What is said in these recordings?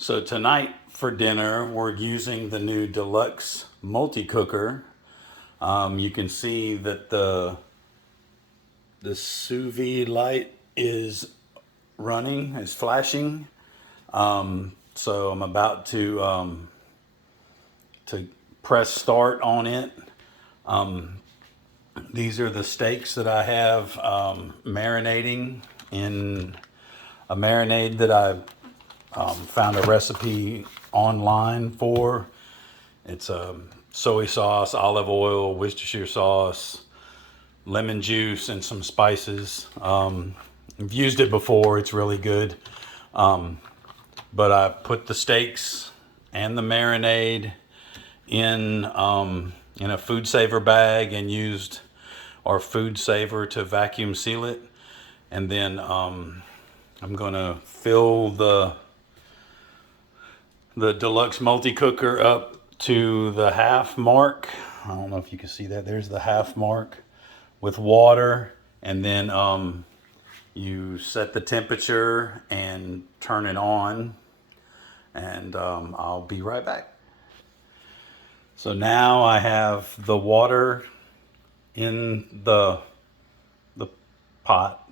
So tonight for dinner, we're using the new Deluxe multi-cooker. You can see that the Sous Vide light is running, is flashing. So I'm about to press start on it. These are the steaks that I have marinating in a marinade that I found a recipe online for. It's soy sauce, olive oil, Worcestershire sauce, lemon juice, and some spices. I've used it before. It's really good. But I put the steaks and the marinade in a food saver bag and used our food saver to vacuum seal it. And then I'm gonna fill the Deluxe multi-cooker up to the half mark. I don't know if you can see that. There's the half mark with water. And then you set the temperature and turn it on. And I'll be right back. So now I have the water in the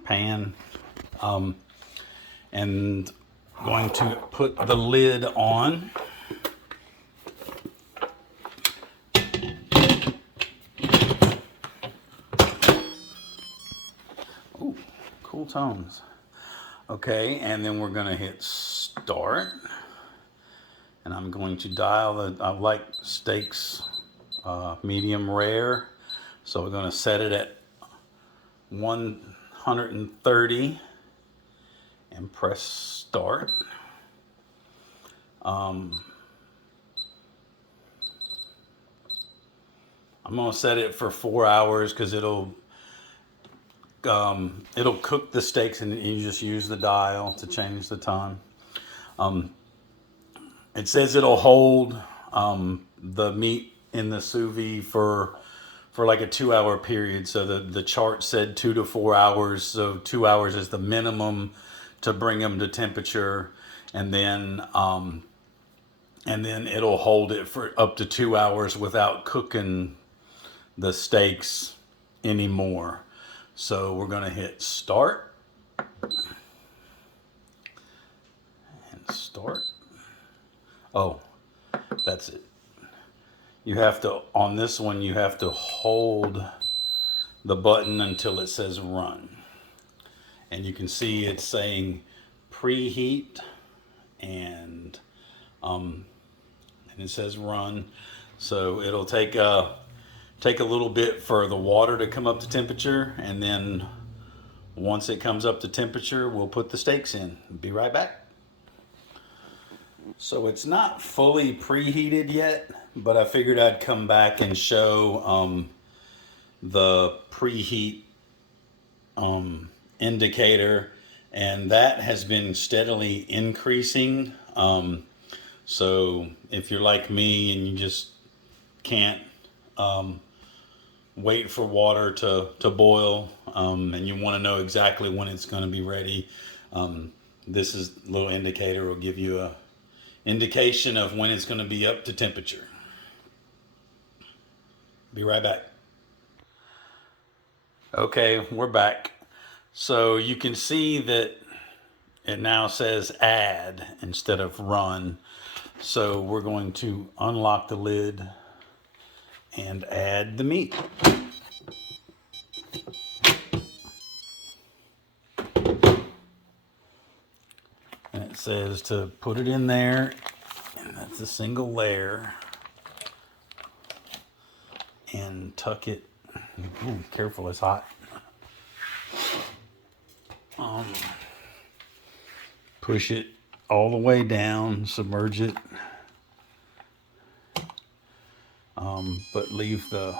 pan, and going to put the lid on. Ooh, cool tones. Okay, and then we're gonna hit start. And I'm going to dial I like steaks medium rare. So we're gonna set it at 130 and press start. I'm gonna set it for 4 hours because it'll cook the steaks, and you just use the dial to change the time. It says it'll hold the meat in the sous vide for like a 2 hour period. So the chart said 2 to 4 hours. So 2 hours is the minimum to bring them to temperature, and then it'll hold it for up to 2 hours without cooking the steaks anymore. So we're gonna hit start and start. Oh, that's it. You have to, on this one, you have to hold the button until it says run. And you can see it's saying preheat, and it says run. So it'll take a little bit for the water to come up to temperature, and then once it comes up to temperature, we'll put the steaks in. Be right back. So it's not fully preheated yet, but I figured I'd come back and show the preheat indicator, and that has been steadily increasing. So if you're like me and you just can't wait for water to boil, and you want to know exactly when it's going to be ready, this is a little indicator will give you a indication of when it's going to be up to temperature. Be right back. Okay, we're back. So you can see that it now says add instead of run. So we're going to unlock the lid and add the meat. And it says to put it in there, and that's a single layer, and tuck it. Ooh, careful, it's hot. Push it all the way down, submerge it, but leave the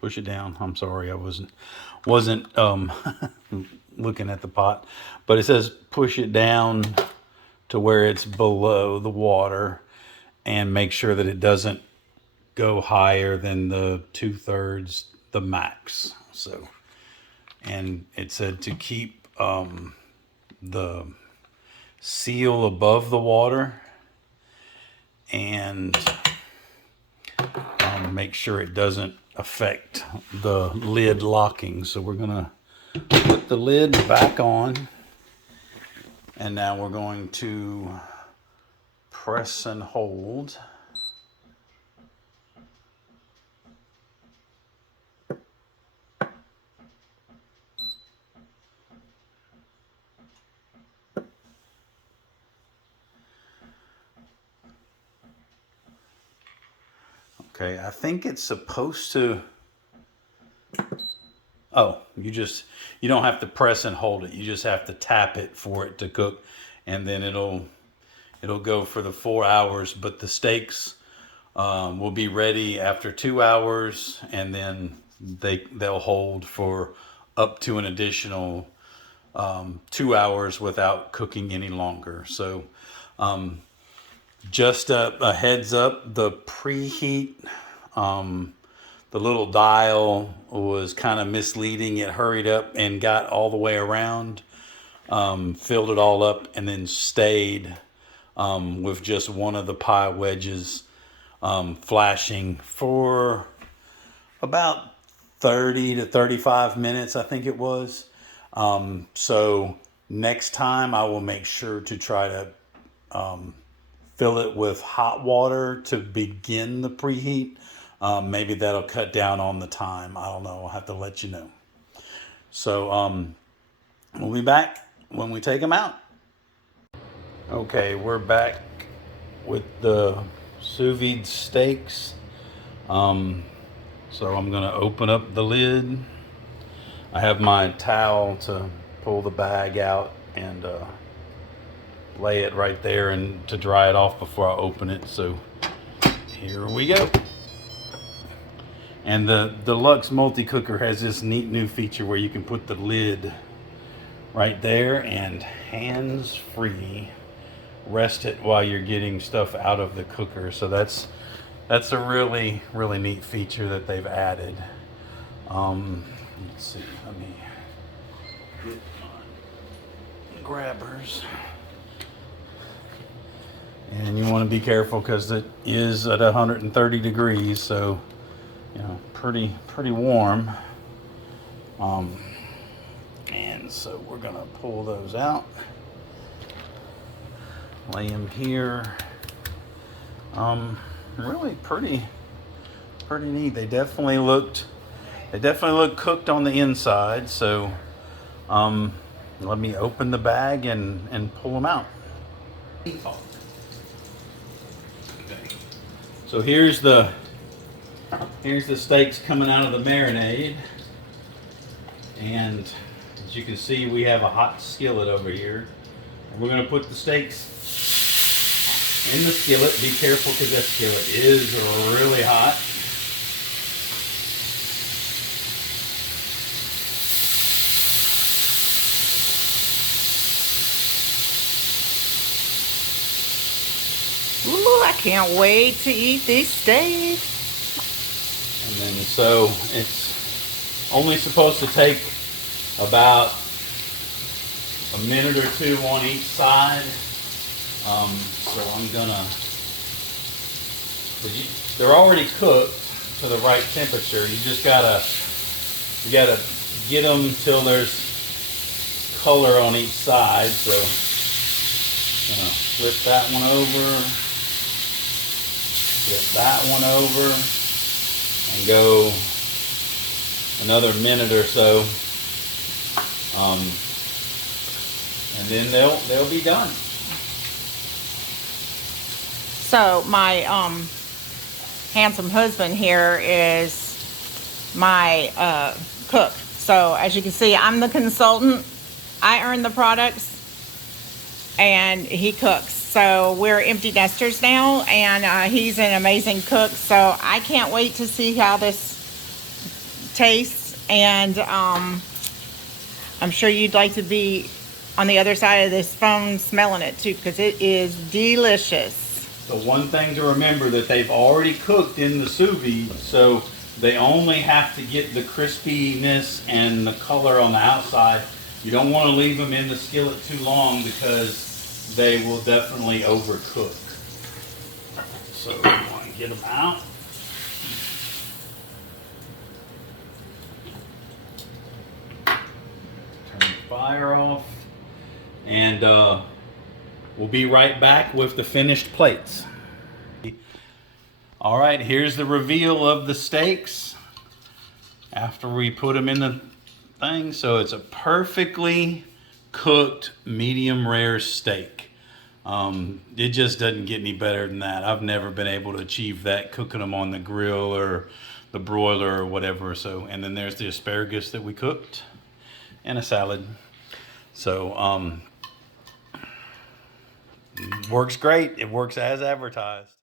push it down. I'm sorry, I wasn't looking at the pot, but it says push it down to where it's below the water, and make sure that it doesn't go higher than the 2/3, the max. So, and it said to keep the seal above the water and make sure it doesn't affect the lid locking. So we're gonna put the lid back on, and now we're going to press and hold. Okay, I think it's supposed to, oh, you don't have to press and hold it. You just have to tap it for it to cook, and then it'll go for the 4 hours, but the steaks will be ready after 2 hours, and then they'll hold for up to an additional 2 hours without cooking any longer. So just a heads up, the preheat, the little dial was kind of misleading. It hurried up and got all the way around, filled it all up, and then stayed with just one of the pie wedges flashing for about 30 to 35 minutes, I think it was. So next time I will make sure to try to fill it with hot water to begin the preheat. Maybe that'll cut down on the time. I don't know. I'll have to let you know. So we'll be back when we take them out. Okay, we're back with the sous vide steaks. So I'm gonna open up the lid. I have my towel to pull the bag out and lay it right there and to dry it off before I open it. So here we go. And the Deluxe multi-cooker has this neat new feature where you can put the lid right there and hands-free rest it while you're getting stuff out of the cooker. So that's a really neat feature that they've added. Let's see, let me get my grabbers. And you want to be careful because it is at 130 degrees, so you know, pretty warm. And so we're gonna pull those out, lay them here. Really pretty neat. They definitely look cooked on the inside. So let me open the bag and pull them out. Okay. So here's the steaks coming out of the marinade, and as you can see, we have a hot skillet over here, and we're going to put the steaks in the skillet. Be careful because that skillet is really hot. Ooh, I can't wait to eat these steaks. And then so it's only supposed to take about a minute or two on each side. So I'm gonna, they're already cooked to the right temperature. You just gotta get them till there's color on each side. So flip that one over, flip that one over, and go another minute or so, and then they'll be done. So my handsome husband here is my cook. So as you can see, I'm the consultant. I earn the products, and he cooks. So we're empty nesters now, and he's an amazing cook. So I can't wait to see how this tastes, and I'm sure you'd like to be on the other side of this phone smelling it too, because it is delicious. So one thing to remember, that they've already cooked in the sous vide, so they only have to get the crispiness and the color on the outside. You don't want to leave them in the skillet too long because they will definitely overcook. So you want to get them out. Turn the fire off. And we'll be right back with the finished plates. All right, here's the reveal of the steaks after we put them in the thing. So it's a perfectly cooked medium rare steak. It just doesn't get any better than that. I've never been able to achieve that cooking them on the grill or the broiler or whatever. So, and then there's the asparagus that we cooked and a salad. So, works great. It works as advertised.